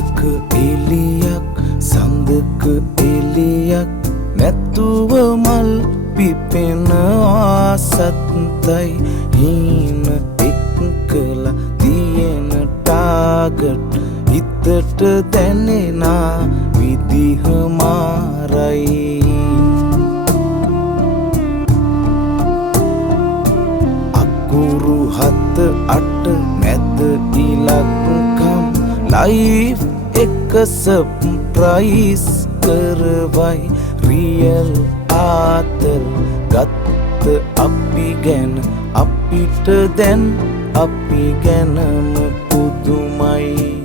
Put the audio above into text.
සඳක එලියක් සඳක එලියක් නැතුව මල් පිපෙනවා සත්තයි හීන එක්කලා තියෙන ටාගට් හිතට දැනෙනා විදිහ මාරයි අකුරු 7-8 නැත ඉලක්කම් ලයිෆ් එක සර්ප්‍රයිස් කරවයි රියල් ආතල් ගත්ත අපි ගැන අපිට දැන් අපි ගැනම පුදුමයි